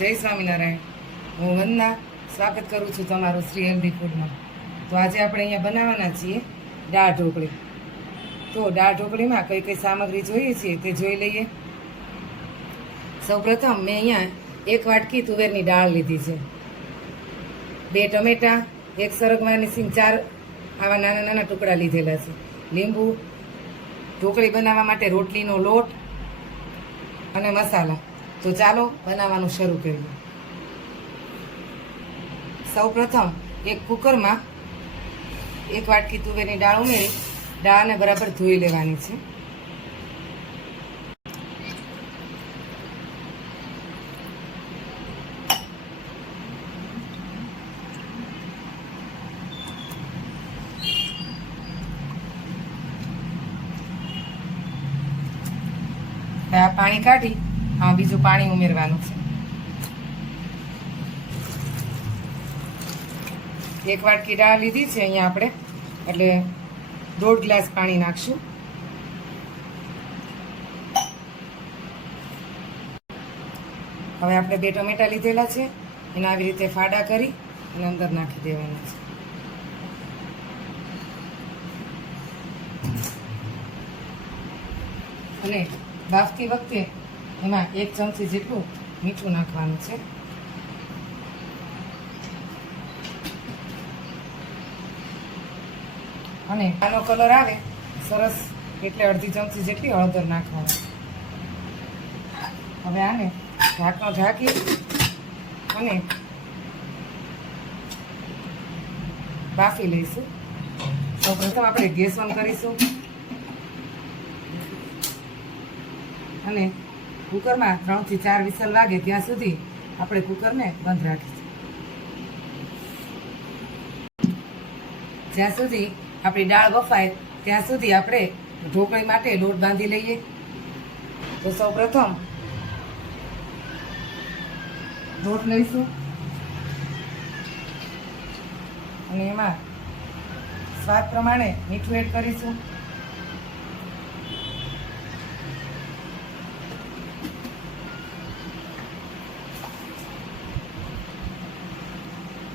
જય સ્વામિનારાયણ। હું વંદના સ્વાગત કરું છું તમારું શ્રી હેલ્ધી ફૂડમાં। તો આજે આપણે અહીંયા બનાવવાના છીએ દાળ ઢોકળી। તો દાળ ઢોકળીમાં કઈ કઈ સામગ્રી જોઈએ છીએ તે જોઈ લઈએ। સૌપ્રથમ મેં અહીંયા 1 વાટકી તુવેરની દાળ લીધી છે, 2 ટમેટા, 1 સરગવાની સિંગ, 4 આવા નાના નાના ટુકડા લીધેલા છે, લીંબુ, ઢોકળી બનાવવા માટે રોટલીનો લોટ અને મસાલા। તો ચાલો બનાવવાનું શરૂ કરીએ। સૌપ્રથમ એક કુકરમાં 1 વાટકી તુવેરની દાળ ઉમેરી દાળને બરાબર ધોઈ લેવાની છે। આ પાણી કાઢી આ બીજું પાણી ઉમેરવાનું છે। 1 વાટકી દાળ લીધી છે અહીંયા આપણે, એટલે 1.5 ગ્લાસ પાણી નાખશું। હવે આપણે 2 ટમેટા લીધેલા છે, એને આવી રીતે ફાડા કરી અને અંદર નાખી દેવાના છે। અને બાફતી વખતે એમાં 1 ચમચી જેટલું મીઠું નાખવાનું છે। અને આનો કલર આવે સરસ એટલે 1/2 ચમચી જેટલી હળદર નાખવાની। હવે આને ઢાંકણું ઢાંકી અને બાફી લઈશું। સૌપ્રથમ આપણે ગેસ ઓન કરીશું અને કુકરમાં 3 થી 4 વિસલ વાગે ત્યાં સુધી આપણે કુકરને બંધ રાખીશું। જ્યાં સુધી આપણી દાળ બફાય ત્યાં સુધી આપણે ઢોકળી માટે લોટ બાંધી લઈએ। તો સૌપ્રથમ લોટ લઈશું અને એમાં સ્વાદ પ્રમાણે મીઠું એડ કરીશું।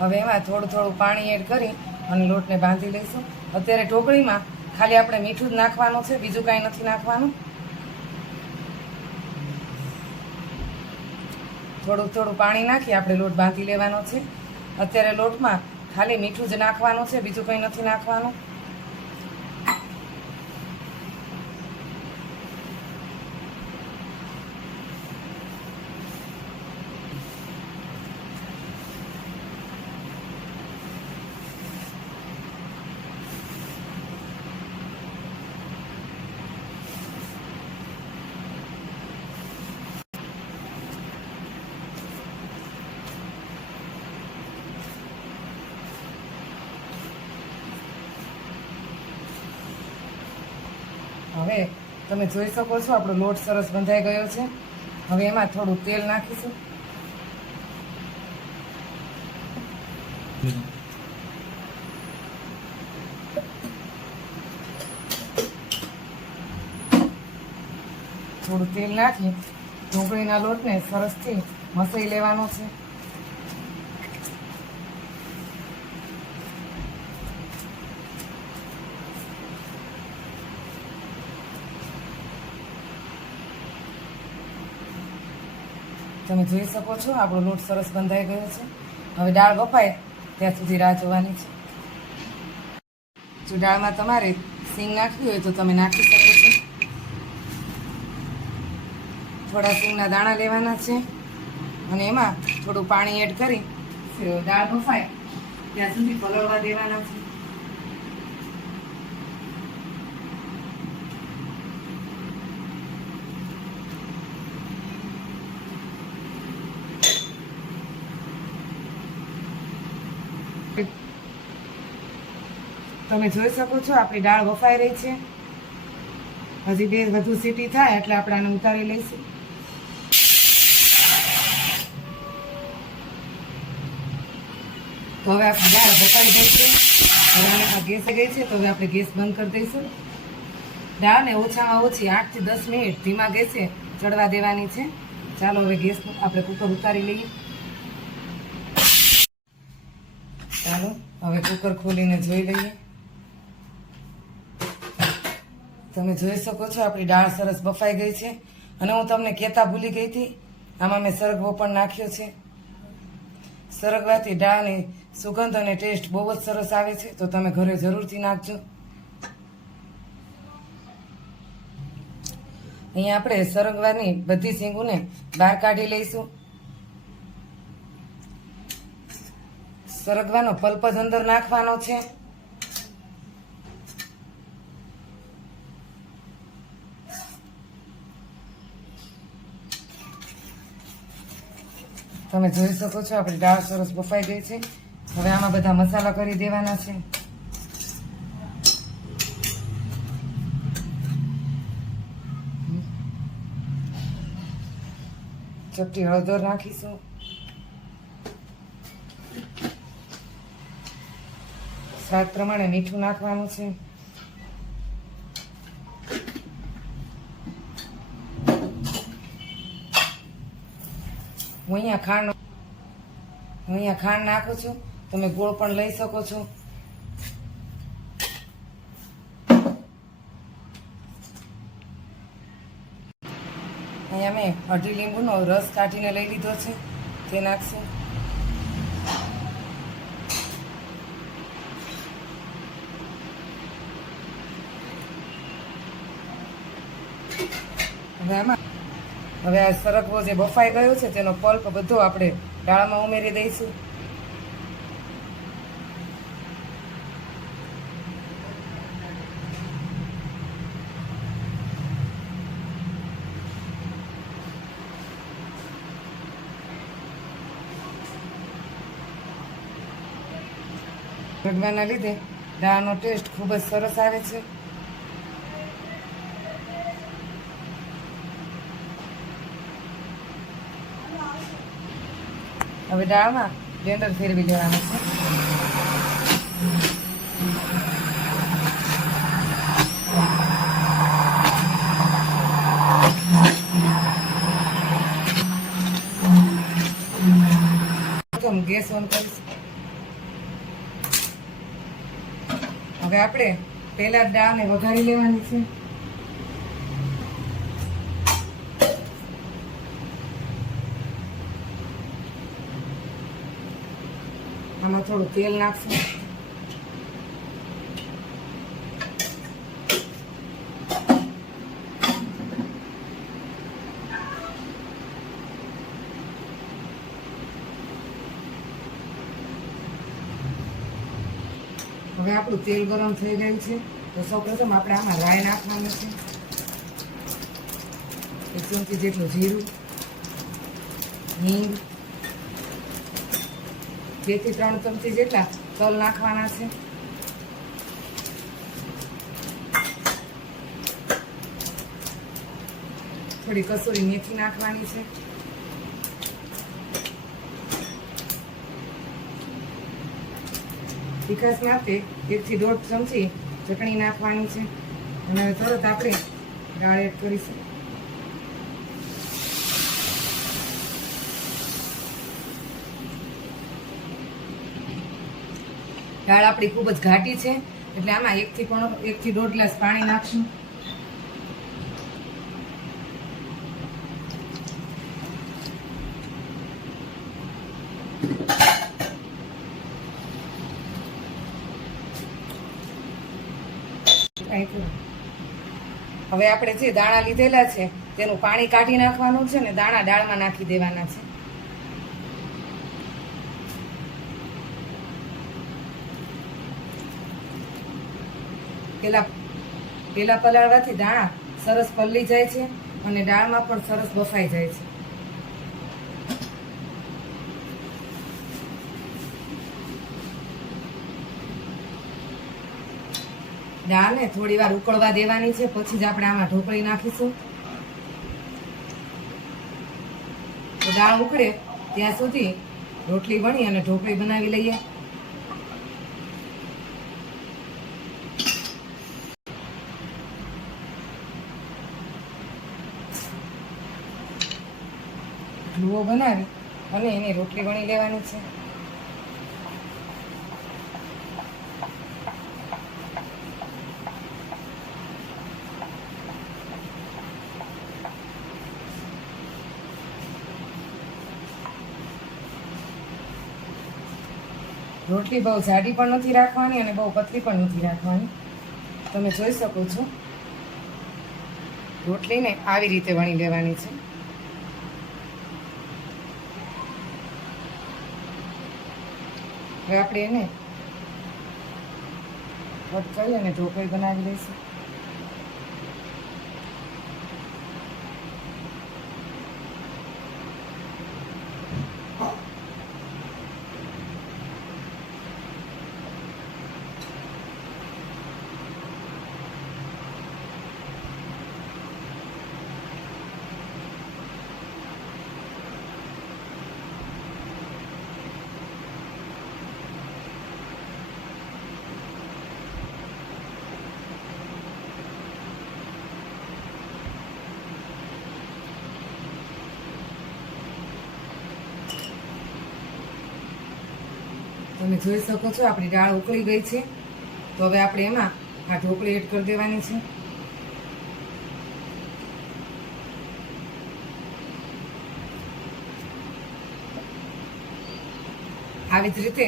હવે એમાં થોડું થોડું પાણી એડ કરી અને લોટને બાંધી લઈશું। અત્યારે ઢોકળીમાં ખાલી આપણે મીઠું જ નાખવાનું છે, બીજું કાંઈ નથી નાખવાનું। થોડું થોડું પાણી નાખી આપણે લોટ બાંધી લેવાનો છે। અત્યારે લોટમાં ખાલી મીઠું જ નાખવાનું છે, બીજું કંઈ નથી નાખવાનું। હવે તમે જોઈ શકો છો આપણો લોટ સરસ બંધાઈ ગયો છે। હવે એમાં થોડું તેલ નાખીશું। થોડું તેલ નાખી ઢોકળીના લોટને સરસથી મસાઈ લેવાનો છે। તમે જોઈ શકો છો આપણો લોટ સરસ બંધાઈ ગયો છે। હવે દાળ બફાય ત્યાં સુધી રાહ જોવાની છે। જો દાળમાં તમારે સિંગ નાખવી હોય તો તમે નાખી શકો છો। થોડા સિંગના દાણા લેવાના છે અને એમાં થોડું પાણી એડ કરી દાળ બફાય ત્યાં સુધી પલળવા દેવાના છે। તમે જોઈ શકો છો આપણી દાળ બફાઈ રહી છે। હજી 2 વધુ સીટી થાય એટલે આપણે આને ઉતારી લઈશું। તો હવે આપણી દાળ બફાઈ ગઈ છે, ગેસ ગઈ છે, તો હવે આપણે ગેસ બંધ કરી દઈશું। દાળને ઓછામાં ઓછી 8 થી 10 મિનિટ ધીમા ગેસે ચડવા દેવાની છે। ચાલો હવે ગેસ આપણે કુકર ઉતારી લઈએ. ચાલો હવે કુકર ખોલીને જોઈ લઈએ. તમે જોઈ શકો છો આપણી દાળ સરસ બફાઈ ગઈ છે. અને હું તમને કહેતા ભૂલી ગઈ હતી, આમાં મેં સરગવો પણ નાખ્યો છે. સરગવાથી દાળની સુગંધ અને ટેસ્ટ બહુ જ સરસ આવે છે, તો તમે ઘરે જરૂરથી નાખજો. અહીંયા આપણે સરગવાની બધી શીંગોને બહાર કાઢી લઈશું. સરગવાનો પલ્પ જ અંદર નાખવાનો છે. તમે જોઈ શકો છો આપણી દાળ સરસ બફાઈ ગઈ છે. હવે આમાં બધા મસાલા કરી દેવાના છે. ચપટી હળદર નાખીશું. સ્વાદ પ્રમાણે મીઠું નાખવાનું છે. હું અહીંયા ખાંડ નાખું છું. તમે ગોળ પણ લઈ શકો છો. અહીંયા મેં અઢી લીંબુનો રસ કાઢીને લઈ લીધો છે, તે નાખશું. હવે આ સરગવો જે બફાઈ ગયો છે તેનો પલ્પ બધો આપણે દાળમાં ઉમેરી દઈશું. સરગવાના લીધે દાળનો ટેસ્ટ ખૂબ જ સરસ આવે છે. હવે દાળમાં બ્લેન્ડર ફેરવી લેવાનું છે. પ્રથમ ગેસ ઓન કરીશું. હવે આપણે પહેલા દાળને વઘારી લેવાની છે. આમાં થોડું તેલ નાખશું. હવે આપણું તેલ ગરમ થઈ ગયું છે, તો સૌપ્રથમ આપણે આમાં રાઈ નાખવાનું છે. 1 ચમચી જેટલું જીરું, હિંગ, 2 થી 3 ચમચી જેટલા તલ નાખવાના છે. થોડી કસૂરી મેથી નાખવાની છે. તીખાશ માટે 1 થી 1.5 ચમચી ચટણી નાખવાની છે. અને તરત આપણે દાળ એડ કરીશું. દાળ આપણી ખૂબ જ ઘાટી છે, એટલે આમાં 1 થી 1.5 ગ્લાસ પાણી નાખશું. હવે આપણે જે દાણા લીધેલા છે તેનું પાણી કાઢી નાખવાનું છે ને દાણા દાળમાં નાખી દેવાના છે. પેલા પલાળવાથી દાણા સરસ પલળી જાય છે અને દાળમાં પણ સરસ બફાઈ જાય છે. દાળને થોડી વાર ઉકળવા દેવાની છે, પછી જ આપણે આમાં ઢોકળી નાખીશું. તો દાળ ઉકળે ત્યાં સુધી રોટલી વણી અને ઢોકળી બનાવી લઈએ. લુઓ બનાવી અને એની રોટલી વણી લેવાની છે. રોટલી બહુ જાડી પણ નથી રાખવાની અને બહુ પતલી પણ નથી રાખવાની. તમે જોઈ શકો છો રોટલીને આવી રીતે વણી લેવાની છે. હવે આપણે એને કટ કરી અને ઢોકળી બનાવી લઈશું. તમે જોઈ શકો છો આપણી દાળ ઉકળી ગઈ છે. તો હવે આપણે એમાં આ ઢોકળી એડ કરી દેવાની છે. આવી જ રીતે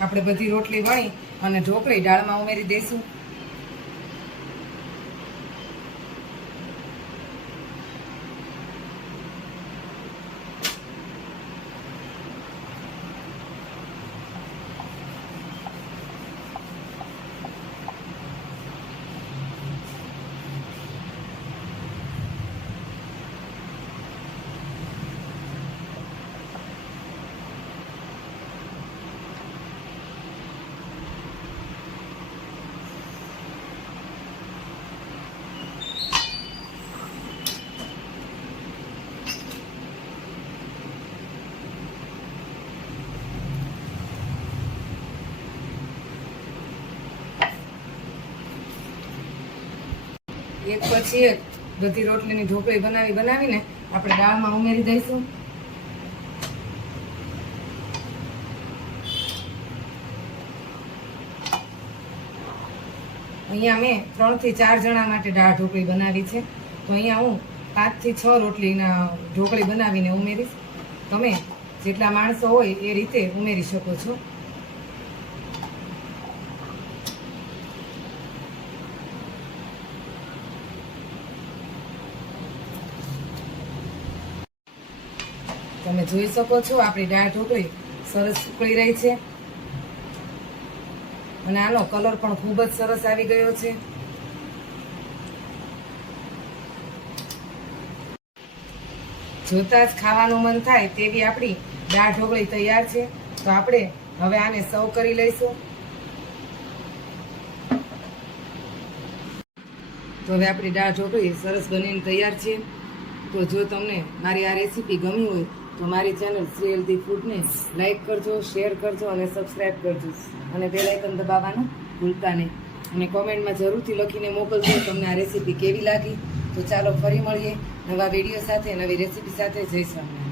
આપણે બધી રોટલી વણી અને ઢોકળી દાળમાં ઉમેરી દઈશું. એક પછી એક બધી રોટલીની ઢોકળી બનાવીને આપણે દાળમાં ઉમેરી દઈશું. અહીંયા મેં 3 થી 4 જણા માટે દાળ ઢોકળી બનાવી છે. તો અહીંયા હું 5 થી 6 રોટલીના ઢોકળી બનાવીને ઉમેરીશ. તમે જેટલા માણસો હોય એ રીતે ઉમેરી શકો છો. તમે જોઈ શકો છો આપણી દાળ ઢોકળી સરસ ઉકળી રહી છે અને આનો કલર પણ ખૂબ જ સરસ આવી ગયો છે. જોતા જ ખાવાનું મન થાય તેવી આપણી દાળ ઢોકળી તૈયાર છે. તો આપણે હવે આને સર્વ કરી લઈશું. તો હવે આપણી દાળ ઢોકળી સરસ બનીને તૈયાર છે. તો જો તમને મારી આ રેસીપી ગમી હોય તો મારી ચેનલ શ્રી હેલ્ધી ફૂડને લાઈક કરજો, શેર કરજો અને સબસ્ક્રાઈબ કરજો અને બેલ આઇકન દબાવવાનું ભૂલતા નહીં. અને કોમેન્ટમાં જરૂરથી લખીને મોકલજો તમને આ રેસીપી કેવી લાગી. તો ચાલો ફરી મળીએ નવા વિડીયો સાથે, નવી રેસીપી સાથે. જય સ્વામિનારાયણ.